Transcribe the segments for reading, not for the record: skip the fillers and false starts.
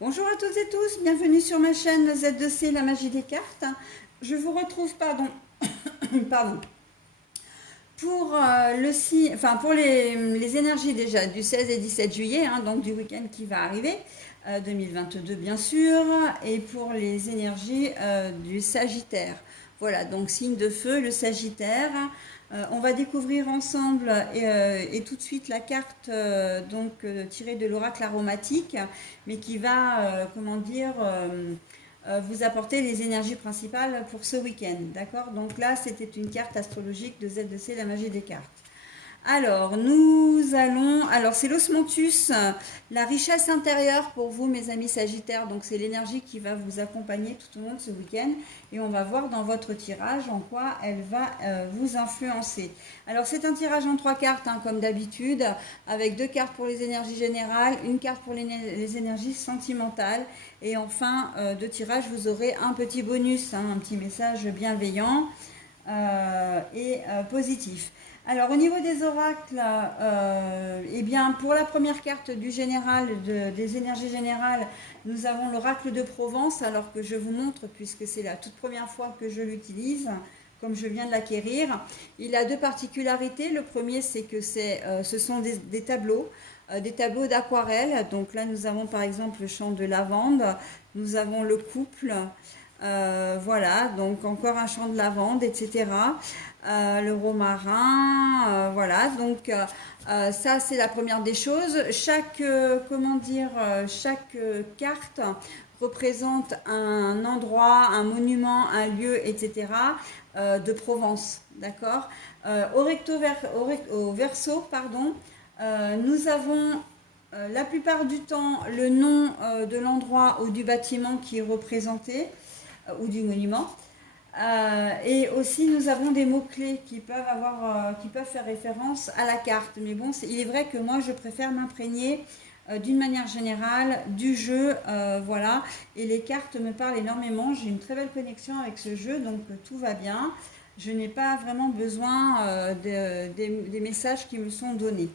Bonjour à toutes et tous, bienvenue sur ma chaîne Z2C, la magie des cartes. Je vous retrouve, pardon, pour pour les énergies déjà du 16 et 17 juillet, donc du week-end qui va arriver, 2022 bien sûr, et pour les énergies du Sagittaire. Voilà, donc signe de feu, le Sagittaire. On va découvrir ensemble et tout de suite la carte tirée de l'oracle aromatique, mais qui va, vous apporter les énergies principales pour ce week-end. D'accord? Donc là, c'était une carte astrologique de Z2C, la magie des cartes. Alors c'est l'osmanthus, la richesse intérieure pour vous, mes amis Sagittaires. Donc c'est l'énergie qui va vous accompagner tout au long de ce week-end. Et on va voir dans votre tirage en quoi elle va vous influencer. Alors c'est un tirage en 3 cartes, comme d'habitude, avec 2 cartes pour les énergies générales, une carte pour les énergies sentimentales. Et enfin, de tirage, vous aurez un petit bonus, un petit message bienveillant et positif. Alors au niveau des oracles, eh bien pour la première carte du général, des énergies générales, nous avons l'oracle de Provence, alors que je vous montre, puisque c'est la toute première fois que je l'utilise, comme je viens de l'acquérir. Il a 2 particularités. Le premier, c'est que ce sont des tableaux d'aquarelle. Donc là, nous avons par exemple le champ de lavande, nous avons le couple, voilà, donc encore un champ de lavande, etc. Le romarin, voilà, donc ça c'est la première des choses. Chaque carte représente un endroit, un monument, un lieu, etc. De Provence, d'accord. Au verso, pardon, nous avons la plupart du temps le nom de l'endroit ou du bâtiment qui est représenté ou du monument. Et aussi, nous avons des mots-clés qui peuvent faire référence à la carte. Mais bon, il est vrai que moi, je préfère m'imprégner d'une manière générale du jeu, voilà. Et les cartes me parlent énormément. J'ai une très belle connexion avec ce jeu, donc tout va bien. Je n'ai pas vraiment besoin des messages qui me sont donnés.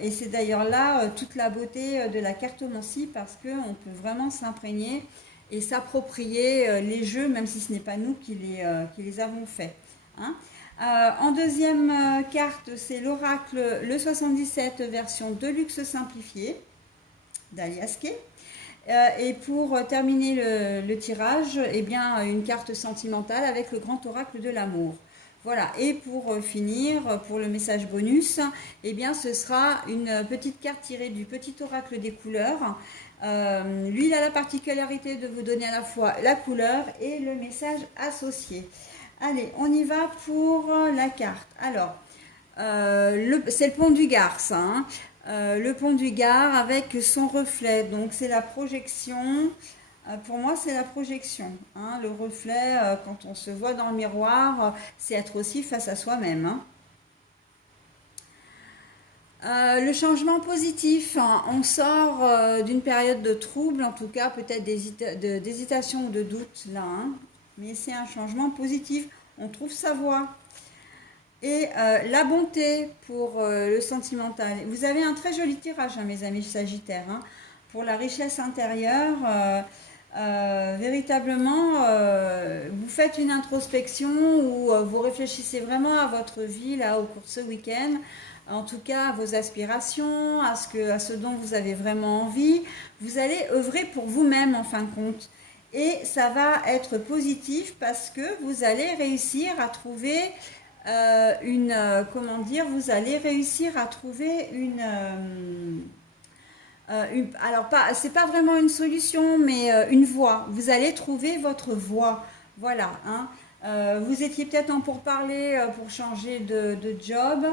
Et c'est d'ailleurs là toute la beauté de la cartomancie, parce qu'on peut vraiment s'imprégner et s'approprier les jeux, même si ce n'est pas nous qui les avons faits. Hein. En deuxième carte, c'est l'oracle le 77 version Deluxe simplifiée d'Alias Kay. Et pour terminer le tirage, eh bien, une carte sentimentale avec le grand oracle de l'amour. Voilà, et pour finir, pour le message bonus, eh bien, ce sera une petite carte tirée du petit oracle des couleurs. Lui, il a la particularité de vous donner à la fois la couleur et le message associé. Allez, on y va pour la carte. Alors, c'est le pont du Gard, ça. Le pont du Gard avec son reflet. Donc, c'est la projection. Pour moi, c'est la projection. Le reflet, quand on se voit dans le miroir, c'est être aussi face à soi-même. Le changement positif, on sort d'une période de trouble, en tout cas peut-être d'hésitation ou de doute là, mais c'est un changement positif, on trouve sa voie. Et la bonté pour le sentimental. Vous avez un très joli tirage, mes amis Sagittaires, pour la richesse intérieure. Véritablement, vous faites une introspection où vous réfléchissez vraiment à votre vie là au cours de ce week-end, en tout cas à vos aspirations, à ce dont vous avez vraiment envie. Vous allez œuvrer pour vous-même en fin de compte. Et ça va être positif parce que vous allez réussir à trouver vous allez réussir à trouver alors c'est pas vraiment une solution, mais une voie. Vous allez trouver votre voie. Voilà. Vous étiez peut-être en pourparlers pour changer de job,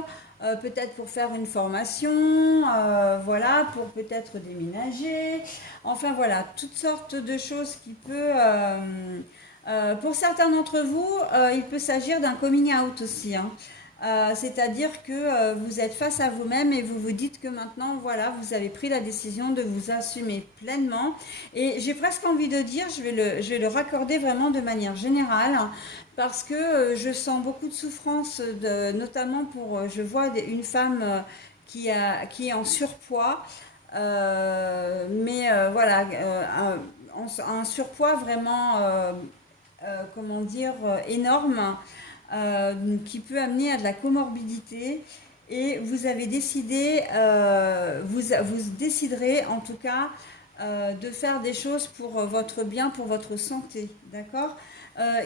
peut-être pour faire une formation, voilà, pour peut-être déménager. Enfin voilà, toutes sortes de choses qui peuvent. Pour certains d'entre vous, il peut s'agir d'un coming out aussi. C'est-à-dire que vous êtes face à vous-même et vous vous dites que maintenant, voilà, vous avez pris la décision de vous assumer pleinement. Et j'ai presque envie de dire, je vais le raccorder vraiment de manière générale, parce que je sens beaucoup de souffrance, notamment je vois une femme qui est en surpoids. Mais voilà, un surpoids vraiment, comment dire, énorme, qui peut amener à de la comorbidité. Et vous avez décidé, vous déciderez en tout cas de faire des choses pour votre bien, pour votre santé, d'accord?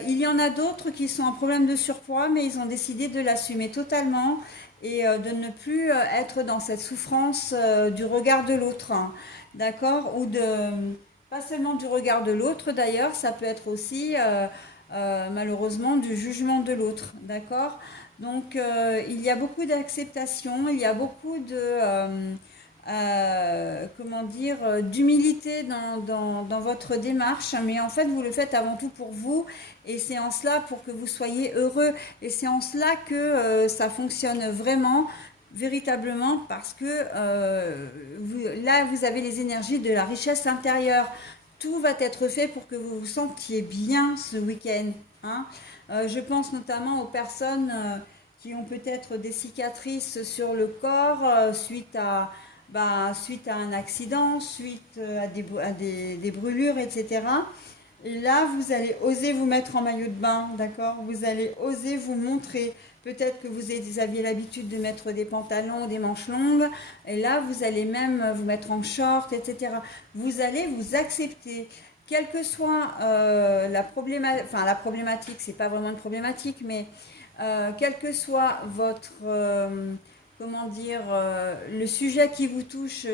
Il y en a d'autres qui sont en problème de surpoids, mais ils ont décidé de l'assumer totalement et de ne plus être dans cette souffrance du regard de l'autre, hein, d'accord? Ou de, pas seulement du regard de l'autre d'ailleurs, ça peut être aussi malheureusement du jugement de l'autre, d'accord? Donc il y a beaucoup d'acceptation, il y a beaucoup de, comment dire, d'humilité dans votre démarche, mais en fait vous le faites avant tout pour vous, et c'est en cela pour que vous soyez heureux, et c'est en cela que ça fonctionne vraiment, véritablement, parce que là vous avez les énergies de la richesse intérieure. Tout va être fait pour que vous vous sentiez bien ce week-end, hein. Je pense notamment aux personnes qui ont peut-être des cicatrices sur le corps suite à, bah, suite à un accident, suite des brûlures, etc. Et là, vous allez oser vous mettre en maillot de bain, d'accord? Vous allez oser vous montrer. Peut-être que vous aviez l'habitude de mettre des pantalons, des manches longues, et là, vous allez même vous mettre en short, etc. Vous allez vous accepter. Quelle que soit la problématique, c'est pas vraiment une problématique, mais quel que soit votre, comment dire, le sujet qui vous touche,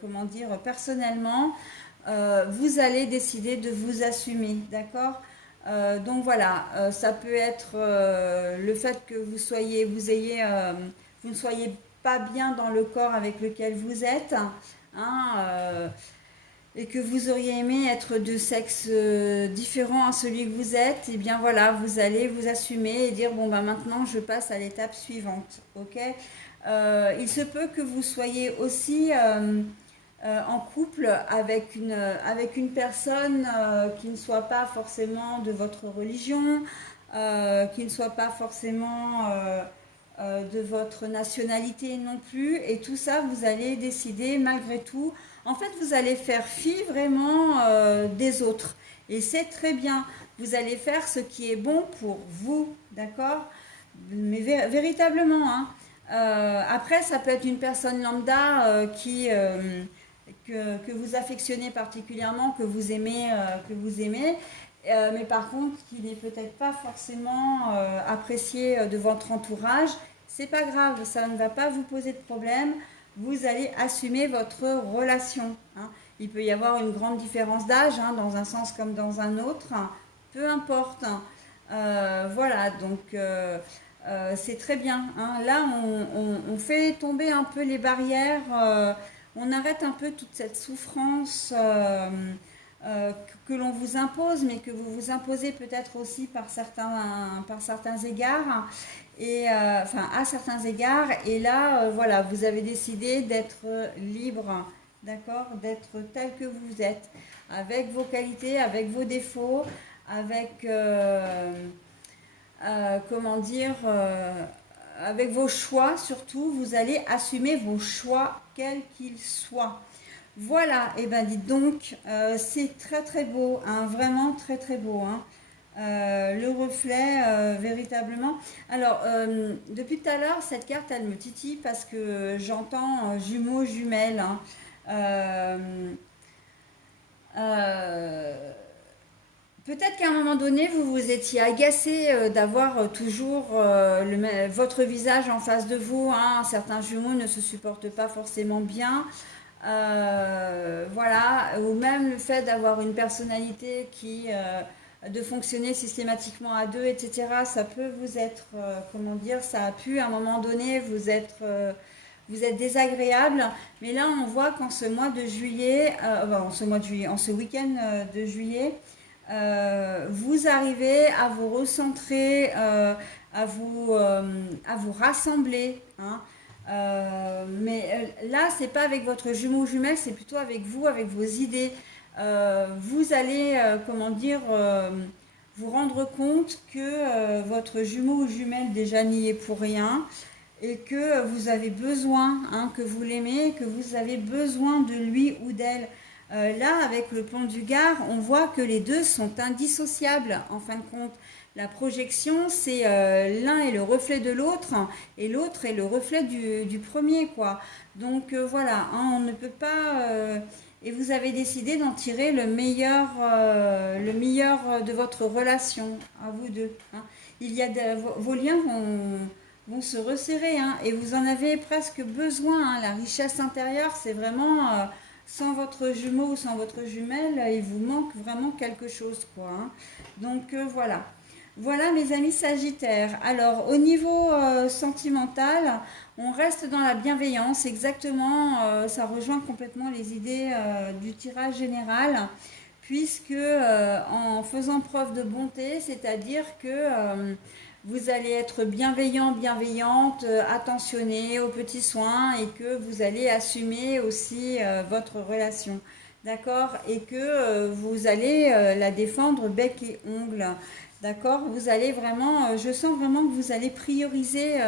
comment dire, personnellement, vous allez décider de vous assumer, d'accord? Donc voilà, ça peut être le fait que vous ne soyez pas bien dans le corps avec lequel vous êtes, hein, et que vous auriez aimé être de sexe différent à celui que vous êtes, et bien voilà, vous allez vous assumer et dire bon ben maintenant je passe à l'étape suivante, ok? Il se peut que vous soyez aussi en couple avec une personne qui ne soit pas forcément de votre religion, qui ne soit pas forcément de votre nationalité non plus. Et tout ça, vous allez décider malgré tout. En fait, vous allez faire fi vraiment des autres. Et c'est très bien. Vous allez faire ce qui est bon pour vous, d'accord? Mais véritablement, hein. Après, ça peut être une personne lambda que vous affectionnez particulièrement, que vous aimez, mais par contre, qui n'est peut-être pas forcément apprécié de votre entourage. C'est pas grave, ça ne va pas vous poser de problème. Vous allez assumer votre relation, hein. Il peut y avoir une grande différence d'âge, hein, dans un sens comme dans un autre, hein. Peu importe, hein. Voilà, donc c'est très bien, hein. Là, on fait tomber un peu les barrières, on arrête un peu toute cette souffrance euh, que l'on vous impose, mais que vous vous imposez peut-être aussi par certains égards, et enfin à certains égards. Et là, voilà, vous avez décidé d'être libre, d'accord, d'être tel que vous êtes, avec vos qualités, avec vos défauts, avec comment dire, avec vos choix surtout, vous allez assumer vos choix, quels qu'ils soient. Voilà, et ben dites donc, c'est très très beau, hein, vraiment très très beau, hein. Le reflet, véritablement. Alors, depuis tout à l'heure, cette carte, elle me titille parce que j'entends jumeaux, jumelles, hein. Euh, euh, Peut-être qu'à un moment donné, vous vous étiez agacé d'avoir toujours votre visage en face de vous, hein. Certains jumeaux ne se supportent pas forcément bien. Voilà, ou même le fait d'avoir une personnalité de fonctionner systématiquement à deux, etc. Ça peut vous être, comment dire, ça a pu à un moment donné vous êtes désagréable. Mais là, on voit qu'en ce mois de juillet, en ce week-end de juillet, vous arrivez à vous recentrer, à vous rassembler, hein. Mais là, c'est pas avec votre jumeau ou jumelle, c'est plutôt avec vous, avec vos idées. Vous allez, comment dire, vous rendre compte que votre jumeau ou jumelle déjà n'y est pour rien, et que vous avez besoin, hein, que vous l'aimez, que vous avez besoin de lui ou d'elle. Là, avec le pont du Gard, on voit que les deux sont indissociables en fin de compte. La projection, c'est l'un est le reflet de l'autre et l'autre est le reflet du premier, quoi. Donc voilà, hein, on ne peut pas. Et vous avez décidé d'en tirer le meilleur de votre relation, à vous deux, hein. Il y a vos liens vont se resserrer, hein, et vous en avez presque besoin, hein. La richesse intérieure, c'est vraiment sans votre jumeau ou sans votre jumelle, il vous manque vraiment quelque chose, quoi, hein. Donc voilà. Voilà mes amis Sagittaires. Alors au niveau sentimental, on reste dans la bienveillance, exactement, ça rejoint complètement les idées du tirage général, puisque en faisant preuve de bonté, c'est-à-dire que vous allez être bienveillant, bienveillante, attentionné aux petits soins et que vous allez assumer aussi votre relation. D'accord? Et que vous allez la défendre bec et ongle. D'accord? Vous allez vraiment, je sens vraiment que vous allez prioriser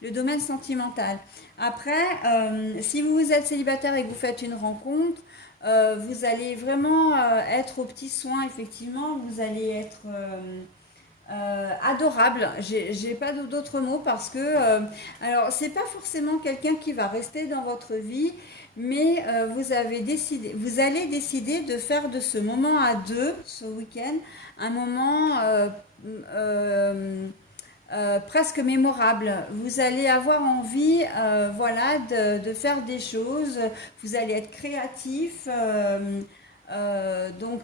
le domaine sentimental. Après, si vous êtes célibataire et que vous faites une rencontre, vous allez vraiment être aux petits soins, effectivement. Vous allez être adorable. J'ai pas d'autres mots parce que, alors, c'est pas forcément quelqu'un qui va rester dans votre vie, mais vous allez décider de faire de ce moment à deux, ce week-end, un moment presque mémorable. Vous allez avoir envie, voilà, de faire des choses. Vous allez être créatif. Donc,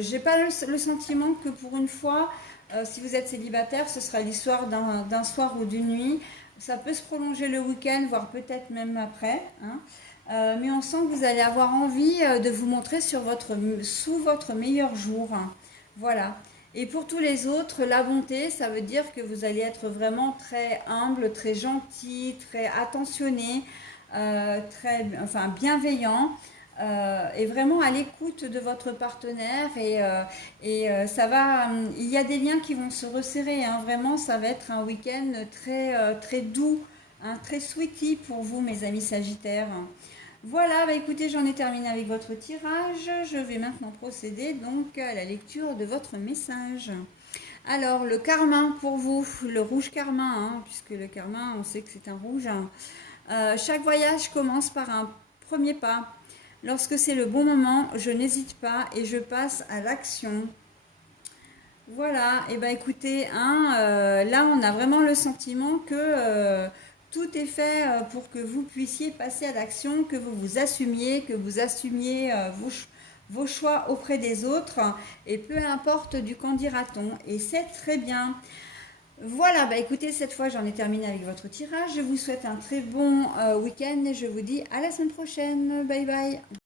j'ai pas le sentiment que pour une fois, si vous êtes célibataire, ce sera l'histoire d'un soir ou d'une nuit. Ça peut se prolonger le week-end, voire peut-être même après, hein. Mais on sent que vous allez avoir envie de vous montrer sous votre meilleur jour, hein. Voilà. Et pour tous les autres, la bonté, ça veut dire que vous allez être vraiment très humble, très gentil, très attentionné, enfin bienveillant, et vraiment à l'écoute de votre partenaire. Ça va, il y a des liens qui vont se resserrer, hein. Vraiment, ça va être un week-end très doux, hein, très sweetie pour vous, mes amis Sagittaires. Voilà, bah écoutez, j'en ai terminé avec votre tirage. Je vais maintenant procéder donc à la lecture de votre message. Alors, le carmin pour vous, le rouge carmin, hein, puisque le carmin, on sait que c'est un rouge, hein. Chaque voyage commence par un premier pas. Lorsque c'est le bon moment, je n'hésite pas et je passe à l'action. Voilà, et ben écoutez, hein, là on a vraiment le sentiment que tout est fait pour que vous puissiez passer à l'action, que vous vous assumiez, que vous assumiez vos choix auprès des autres, et peu importe du qu'en dira-t-on, et c'est très bien. Voilà, bah écoutez, cette fois j'en ai terminé avec votre tirage. Je vous souhaite un très bon week-end et je vous dis à la semaine prochaine. Bye bye.